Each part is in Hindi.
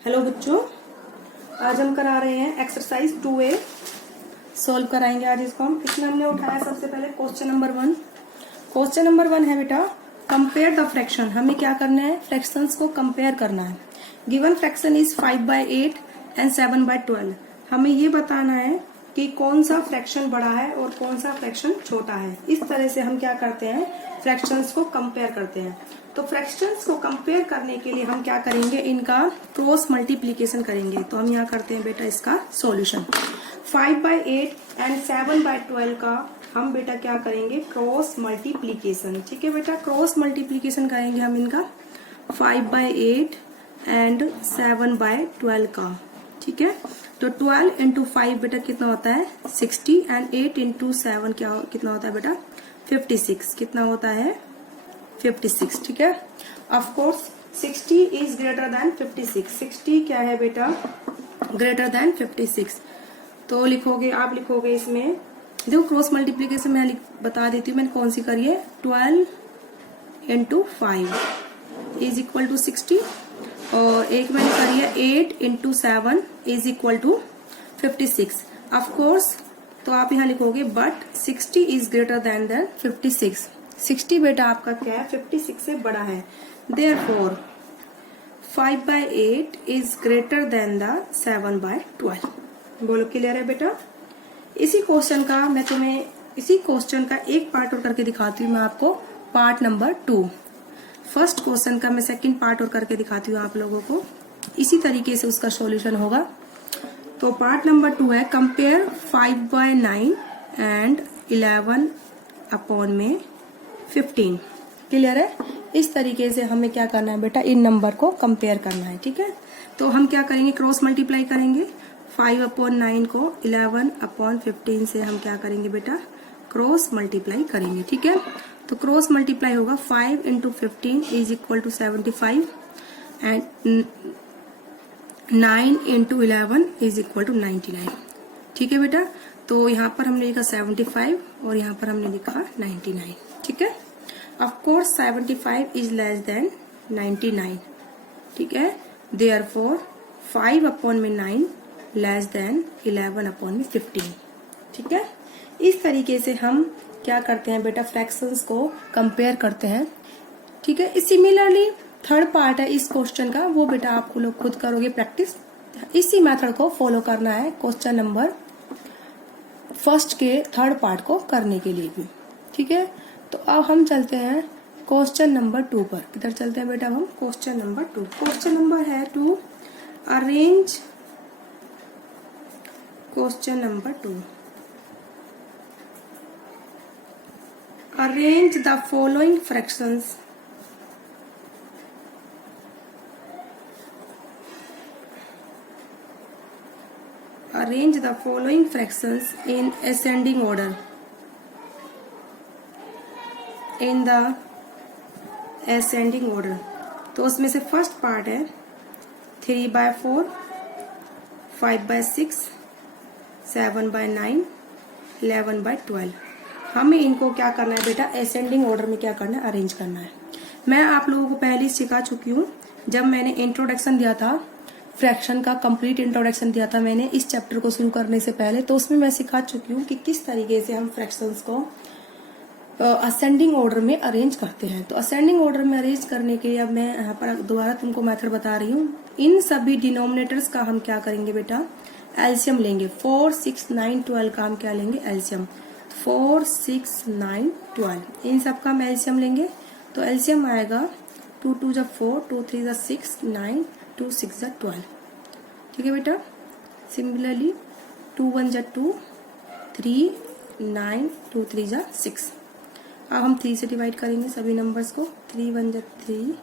हेलो बच्चों, आज हम करा रहे हैं एक्सरसाइज 2A। सॉल्व कराएंगे आज इसको हम। इसमें हमने उठाया सबसे पहले क्वेश्चन नंबर 1। क्वेश्चन नंबर 1 है बेटा, कंपेयर द फ्रैक्शन। हमें क्या करना है? फ्रैक्शंस को कंपेयर करना है। Given fraction is 5/8 and 7/12। हमें ये बताना है कि कौन सा फ्रैक्शन बड़ा है और कौन सा फ्रैक्शन छोटा है। इस तरह से हम क्या करते हैं? फ्रैक्शंस को कंपेयर करते हैं। तो फ्रैक्शंस को कंपेयर करने के लिए हम क्या करेंगे? इनका क्रॉस मल्टीप्लीकेशन करेंगे। तो हम यहाँ करते हैं बेटा इसका सॉल्यूशन। 5/8 एंड 7/12 का हम बेटा क्या करेंगे? Cross multiplication. ठीक है बेटा, क्रॉस मल्टीप्लीकेशन करेंगे हम इनका 5/8 एंड 7/12 का। ठीक है, तो 12 इंटू 5 बेटा कितना होता है? 60 एंड 8 इंटू 7 कितना होता है बेटा? 56। कितना होता है? 56। ठीक है, of course 60 is greater than 56। 60 क्या है बेटा? Greater than 56। तो लिखोगे, आप लिखोगे इसमें, देखो क्रॉस मल्टीप्लीकेशन मैं बता देती हूँ मैंने कौन सी करी है। 12 इंटू 5 इज इक्वल टू 60 और एक मैंने करी है 8 into 7 is equal to 56। Of course तो आप यहाँ लिखोगे बट 60 इज ग्रेटर देन 56। 60 बेटा आपका क्या है? 56 से बड़ा है। Therefore 5/8 is greater than the 7/12। बोलो क्लियर है बेटा? इसी क्वेश्चन का मैं तुम्हें इसी क्वेश्चन का एक पार्ट और करके दिखाती हूँ मैं आपको, पार्ट नंबर 2। फर्स्ट क्वेश्चन का मैं सेकंड पार्ट और करके दिखाती हूँ आप लोगों को। इसी तरीके से उसका सॉल्यूशन होगा। तो पार्ट नंबर 2 है, कंपेयर 5/9 एंड 11/15। क्लियर है? इस तरीके से हमें क्या करना है बेटा? इन नंबर को कंपेयर करना है। ठीक है, तो हम क्या करेंगे? क्रॉस मल्टीप्लाई करेंगे। 5/9 को 11/15 से हम क्या करेंगे बेटा? क्रॉस मल्टीप्लाई करेंगे। ठीक है, तो क्रॉस मल्टीप्लाई होगा 5 into 15 is equal to 75 and 9 into 11 is equal to 99। ठीक है बेटा, तो यहाँ पर हमने लिखा 75 और यहाँ पर हमने लिखा 99। ठीक है, of course 75 is less than 99। ठीक है, देयरफॉर 5/9 लेस देन 11/15। ठीक है, इस तरीके से हम क्या करते हैं बेटा? फ्रैक्शंस को कंपेयर करते हैं। ठीक है, सिमिलरली थर्ड पार्ट है इस क्वेश्चन का, वो बेटा आपको लोग खुद करोगे प्रैक्टिस। इसी मेथड को फॉलो करना है क्वेश्चन नंबर फर्स्ट के थर्ड पार्ट को करने के लिए भी। ठीक है, तो अब हम चलते हैं क्वेश्चन नंबर 2 पर। किधर चलते हैं बेटा? हम क्वेश्चन नंबर 2। क्वेश्चन नंबर है 2, arrange question number 2। Arrange the following fractions in ascending order. In the ascending order, तो उसमें से फर्स्ट पार्ट है 3/4, 5/6, 7/9, 11/12। हमें इनको क्या करना है बेटा? असेंडिंग ऑर्डर में क्या करना है? अरेंज करना है। मैं आप लोगों को पहले सिखा चुकी हूँ, जब मैंने इंट्रोडक्शन दिया था, फ्रैक्शन का कंप्लीट इंट्रोडक्शन दिया था मैंने इस चैप्टर को शुरू करने से पहले, तो उसमें मैं सिखा चुकी हूँ कि किस तरीके से हम फ्रैक्शंस को असेंडिंग ऑर्डर में अरेंज करते हैं। तो असेंडिंग ऑर्डर में अरेंज करने के लिए अब मैं यहाँ पर दोबारा तुमको मेथड बता रही हूँ। इन सभी डिनोमिनेटर्स का हम क्या करेंगे बेटा? एलसीएम लेंगे। 4, 6, 9, 12 का हम क्या लेंगे? एलसीएम। 4, 6, 9, 12 इन सब का हम एलसीएम लेंगे। तो एलसीएम आएगा 2 2 जा 4, 2 3 जा 6, 9, 2 6 जा 12। ठीक है बेटा, सिमिलरली 2 1 जा 2, 3, 9, 2 3 जा 6। अब हम 3 से डिवाइड करेंगे सभी नंबर्स को। 3 1 जा 3,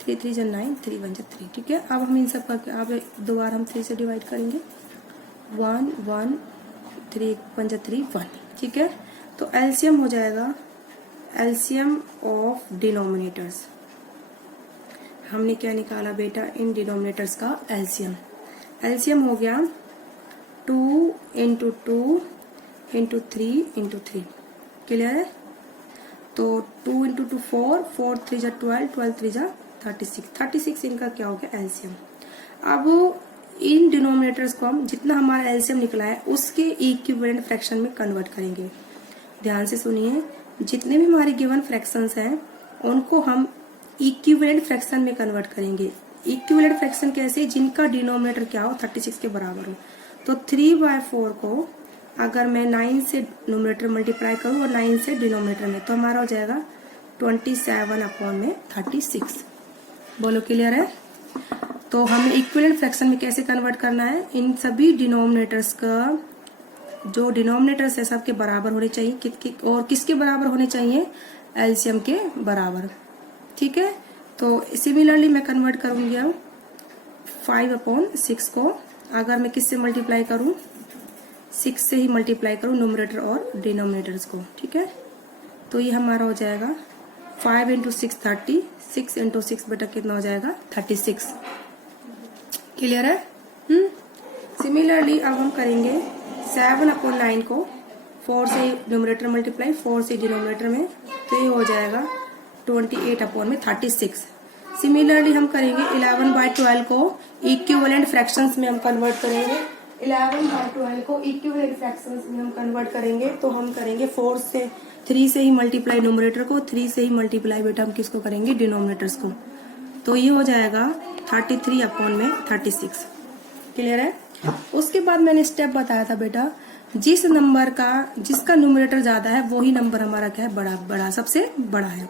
3 3 जा 9, 3 1 जा 3। ठीक है, अब हम इन सब का अब दोबारा हम 3 से डिवाइड करेंगे। 1 1, 3 1 जा 3, 1। ठीक है, तो एलसीएम हो जाएगा, एलसीएम ऑफ डिनोमिनेटर्स। हमने क्या निकाला बेटा? इन डिनोमिनेटर्स का एलसीएम। एलसीएम हो गया 2 इंटू 2 इंटू 3 इंटू 3। क्लियर है? तो 2 इंटू 2 4, 4 3 जा 12, 12 3 जा 36। 36 इनका क्या हो गया? एलसीएम। अब इन डिनोमिनेटर्स को हम जितना हमारा एलसीएम निकला है उसके इक्विवेलेंट फ्रैक्शन में कन्वर्ट करेंगे। ध्यान से सुनिए, जितने भी हमारे गिवन फ्रैक्शंस हैं उनको हम इक्विवेलेंट फ्रैक्शन में कन्वर्ट करेंगे। इक्विवेलेंट फ्रैक्शन कैसे? जिनका डिनोमिनेटर क्या हो 36 के बराबर हो। तो 3/4 को अगर मैं 9 से नोमिनेटर मल्टीप्लाई करूं और 9 से डिनोमिनेटर में, तो हमारा हो जाएगा 27/36। बोलो क्लियर है? तो हमें इक्विवेलेंट फ्रैक्शन में कैसे कन्वर्ट करना है? इन सभी डिनोमिनेटर्स का जो डिनोमिनेटर्स है सबके बराबर होने चाहिए। और किसके बराबर होने चाहिए? एलसीएम के बराबर। ठीक है, तो सिमिलरली मैं कन्वर्ट करूंगी अब 5/6 को अगर मैं किससे मल्टीप्लाई करूं, 6 से ही मल्टीप्लाई करूं नोमिनेटर और डिनोमिनेटर्स को। ठीक है, तो ये हमारा हो जाएगा 5 × 6 30, 6 × 6 बेटा कितना हो जाएगा 36। क्लियर है? सिमिलरली अब हम करेंगे 7/9 को 4 से न्यूमरेटर मल्टीप्लाई 4 से डिनोमिनेटर में, तो ये हो जाएगा 28/36। सिमिलरली हम करेंगे 11/12 को इक्विवेलेंट फ्रैक्शंस में हम कन्वर्ट करेंगे। 11/12 को इक्विवेलेंट फ्रैक्शंस में हम कन्वर्ट करेंगे, तो हम करेंगे 3 से ही मल्टीप्लाई न्यूमरेटर को, 3 से ही मल्टीप्लाई बेटा हम किसको करेंगे? डिनोमिनेटर्स को। तो ये हो जाएगा 33/36। क्लियर है? उसके बाद मैंने स्टेप बताया था बेटा, जिस नंबर का जिसका न्यूमरेटर ज्यादा है वही नंबर हमारा क्या है? बड़ा सबसे बड़ा है।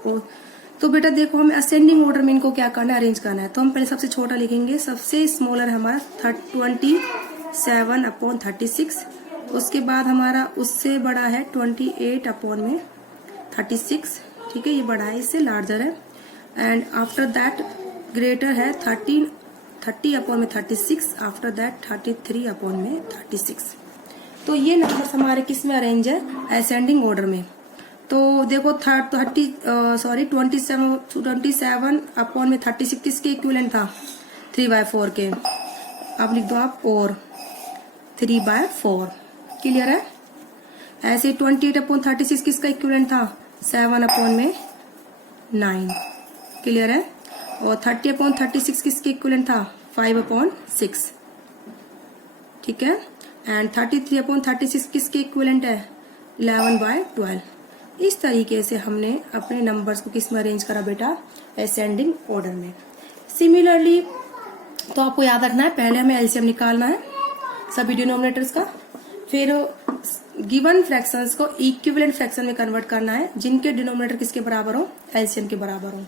तो बेटा देखो, हमें असेंडिंग ऑर्डर में इनको क्या करना है? अरेंज करना है। तो हम पहले सबसे छोटा लिखेंगे, सबसे स्मॉलर हमारा 27/36। उसके बाद हमारा उससे बड़ा है 28/36। ठीक है, ये बड़ा है, इससे लार्जर है। एंड आफ्टर दैट ग्रेटर है 30/36। After that 33/36। तो ये नंबर्स हमारे किस में अरेंज है? असेंडिंग ऑर्डर में। तो देखो 27/36 किसके इक्विवेलेंट था? 3/4 के। अब लिख दो आप और 3/4। क्लियर है? ऐसे 28/36 किसका इक्विवेलेंट था? 7/9। क्लियर है? और 30/36 किसके इक्विवेलेंट था? 5/6। ठीक है, एंड 33/36 किसके इक्विवेलेंट है? 11/12। इस तरीके से हमने अपने नंबर्स को किस में अरेंज करा बेटा? असेंडिंग ऑर्डर में। सिमिलरली तो आपको याद रखना है, पहले हमें एलसीएम निकालना है सभी डिनोमिनेटर्स का, फिर गिवन फ्रैक्शंस को इक्विवेलेंट फ्रैक्शन में कन्वर्ट करना है जिनके डिनोमिनेटर किसके बराबर हो? एलसीएम के बराबर हो।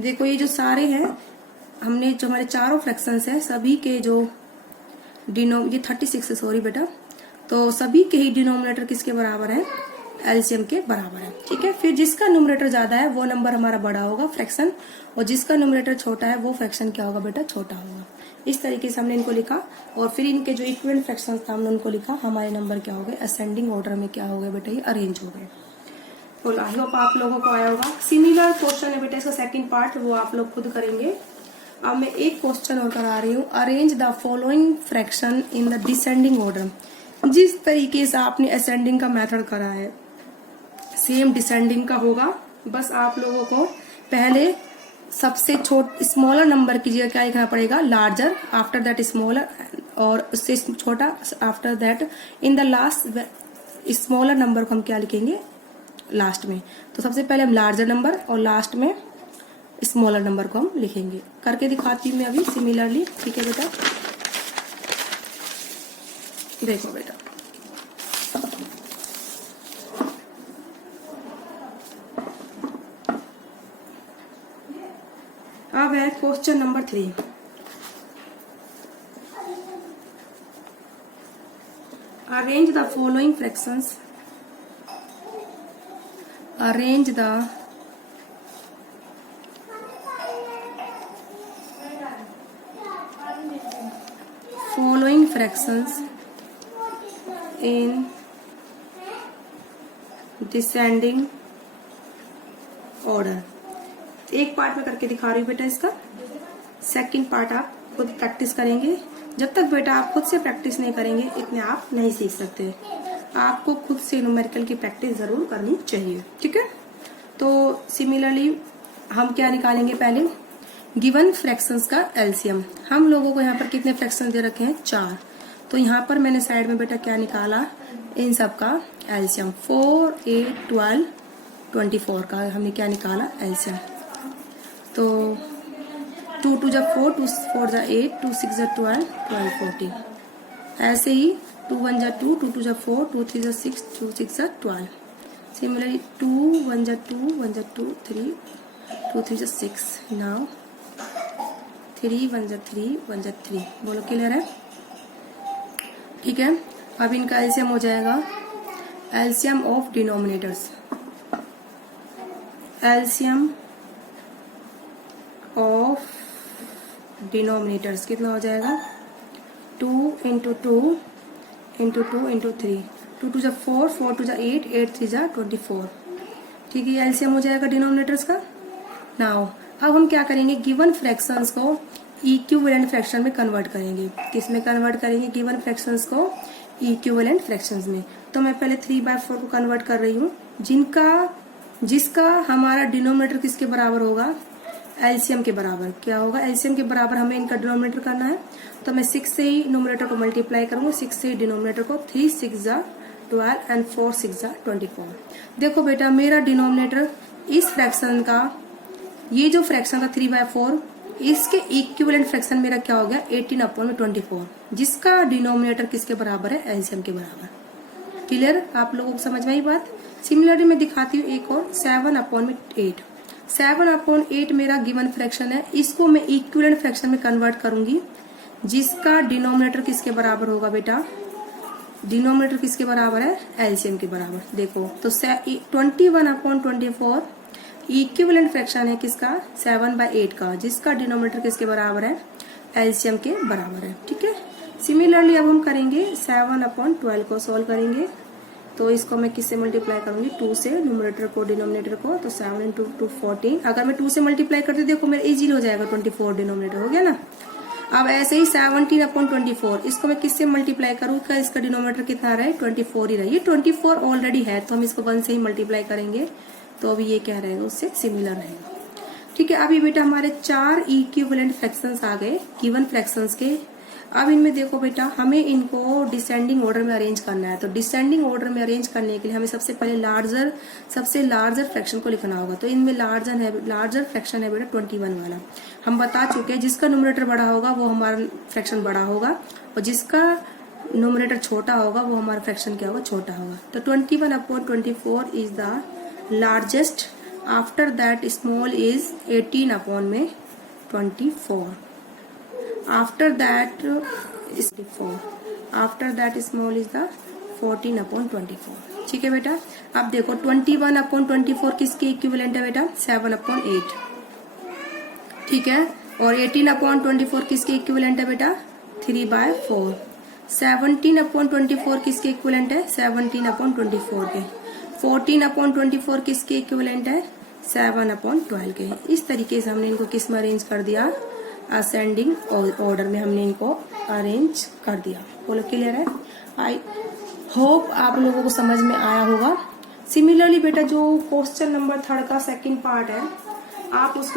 देखो ये जो सारे हैं, हमने जो हमारे चारों फ्रैक्शंस है सभी के जो ये 36 है, सॉरी बेटा, तो सभी के ही डिनोमिनेटर किसके बराबर है? एलसीएम के बराबर है। ठीक है, फिर जिसका न्यूमरेटर ज्यादा है वो नंबर हमारा बड़ा होगा फ्रैक्शन, और जिसका न्यूमरेटर छोटा है वो फ्रैक्शन क्या होगा बेटा? छोटा होगा। इस तरीके से हमने इनको लिखा, और फिर इनके जो इक्विवेलेंट फ्रैक्शंस था हमने उनको लिखा। हमारे नंबर क्या हो गए? असेंडिंग ऑर्डर में क्या हो गए बेटा? ये अरेंज हो गए। तो आई होप आप लोगों को आया होगा। सिमिलर क्वेश्चन है बेटा, इसका सेकंड पार्ट वो आप लोग खुद करेंगे। अब मैं एक क्वेश्चन और करा रही हूँ। Arrange the following fraction in the descending order. जिस तरीके से आपने असेंडिंग का मेथड करा है सेम डिसेंडिंग का होगा, बस आप लोगों को पहले सबसे स्मॉलर नंबर की जगह क्या लिखना पड़ेगा? लार्जर, आफ्टर दैट स्मॉलर, और उससे छोटा, after that in the last smaller number को हम क्या लिखेंगे? लास्ट में। तो सबसे पहले हम लार्जर नंबर और लास्ट में स्मॉलर नंबर को हम लिखेंगे। करके दिखाती हूँ मैं अभी सिमिलरली। ठीक है बेटा, देखो बेटा, अब है question number 3। Arrange the following fractions. Arrange the following fractions in descending order। एक पार्ट में करके दिखा रही हूँ बेटा इसका, सेकंड पार्ट आप खुद प्रैक्टिस करेंगे। जब तक बेटा आप खुद से प्रैक्टिस नहीं करेंगे इतने आप नहीं सीख सकते। आपको खुद से न्यूमेरिकल की प्रैक्टिस जरूर करनी चाहिए। ठीक है, तो सिमिलरली हम क्या निकालेंगे? पहले गिवन फ्रैक्शंस का एलसीएम। हम लोगों को यहाँ पर कितने फ्रैक्शन दे रखे हैं? 4। तो यहाँ पर मैंने साइड में बेटा क्या निकाला? इन सब का एलसीएम। 4, 8, 12, 24 का हमने क्या निकाला? एलसीएम। तो 2 2 जा 4, 2 4 जा 8, 2 6 जा 12, 12 14। ऐसे ही 2 1 जा 2, 2 2 जा 4, 2 3 जा 6, 2 6 जा 12। सिमिलरली 2 1 जा 2, 1 जा 2, 3, 2 3 जा 6। नाउ 3 1 जा 3, 1 जा 3। बोलो क्लियर है? ठीक है। अब इनका एलसीएम हो जाएगा LCM of denominators. LCM of denominators कितना हो जाएगा? 2 × 2 × 2 × 3। 2 2 जा 4, 4 2 जा 8, 8 3 जा 24। ठीक है, एलसीएम हो जाएगा डिनोमिनेटर्स का। नाउ अब हम क्या करेंगे? गिवन फ्रैक्शंस को इक्विवेलेंट फ्रैक्शन में कन्वर्ट करेंगे। किस में कन्वर्ट करेंगे? गिवन फ्रैक्शंस को इक्विवेलेंट फ्रैक्शंस में। तो मैं पहले 3/4 को कन्वर्ट कर रही हूँ, जिसका हमारा डिनोमिनेटर किसके बराबर होगा? एलसीएम के बराबर। क्या होगा? एलसीएम के बराबर हमें इनका डिनोमिनेटर करना है। तो मैं 6 से ही नोमिनेटर को मल्टीप्लाई करूंगा, 6 से ही डिनोमिनेटर को। 3 6 जा 12 एंड 4 6 जा 24। देखो बेटा, मेरा डिनोमिनेटर इस फ्रैक्शन का, ये जो फ्रैक्शन का 3/4, इसके इक्विवेलेंट फ्रैक्शन मेरा क्या हो गया? 18/24, जिसका डिनोमिनेटर किसके बराबर है? एलसीएम के बराबर। क्लियर? आप लोगों को समझ में आई बात? सिमिलरली मैं दिखाती हूँ एक और, 7/8। 7/8 मेरा गिवन फ्रैक्शन है। इसको मैं इक्विवेलेंट फ्रैक्शन में कन्वर्ट करूंगी, जिसका डिनोमिनेटर किसके बराबर होगा बेटा? डिनोमिनेटर किसके बराबर है? एलसीएम के बराबर। देखो तो 21/24 इक्विवेलेंट फ्रैक्शन है किसका? 7/8 का, जिसका डिनोमिनेटर किसके बराबर है? एलसीएम के बराबर है। ठीक है। सिमिलरली अब हम करेंगे 7/12 को सॉल्व करेंगे। तो इसको मैं किससे मल्टीप्लाई करूंगी? 2 से, न्यूमरेटर को डिनोमिनेटर को। तो 7 × 2 14। अगर मैं 2 से मल्टीप्लाई करती हूँ, देखो मेरा इजीली हो जाएगा, 24 डिनोमिनेटर हो गया ना। अब ऐसे ही 17/24, इसको मैं किससे मल्टीप्लाई करूँ? इसका डिनोमिनेटर कितना रहे? 24 ही रहे। ये 24 ऑलरेडी है, तो हम इसको 1 से ही मल्टीप्लाई करेंगे। तो अभी ये क्या रहेगा? उससे सिमिलर रहेगा। ठीक है। अभी बेटा हमारे 4 इक्विवेलेंट फ्रैक्शंस आ गए गिवन फ्रैक्शंस के। अब इनमें देखो बेटा, हमें इनको डिसेंडिंग ऑर्डर में अरेंज करना है। तो डिसेंडिंग ऑर्डर में अरेंज करने के लिए हमें सबसे पहले सबसे लार्जर फ्रैक्शन को लिखना होगा। तो इनमें लार्जर फ्रैक्शन है बेटा 21 वाला। हम बता चुके हैं, जिसका न्यूमरेटर बड़ा होगा वो हमारा फ्रैक्शन बड़ा होगा, और जिसका न्यूमरेटर छोटा होगा वो हमारा फ्रैक्शन क्या होगा? छोटा होगा। तो 21/24 is the largest. After that small is 18/24। After that is 4. After that small is the 14/24. ठीक है बेटा। अब देखो 21/24 किसके इक्विवेलेंट है बेटा? 7/8। ठीक है। और 18/24 किसके इक्विवेलेंट है बेटा? 3/4। 17/24 किसके इक्विवेलेंट है? 17/24 के। 14/24 किसके इक्विवेलेंट है? 7/12 के। इस तरीके से हमने इनको किस में अरेंज कर दिया? असेंडिंग ऑर्डर में हमने इनको अरेंज कर दिया। बोलो क्लियर है? आई होप आप लोगों को समझ में आया होगा। सिमिलरली बेटा जो क्वेश्चन नंबर 3 का सेकंड पार्ट है, आप उसको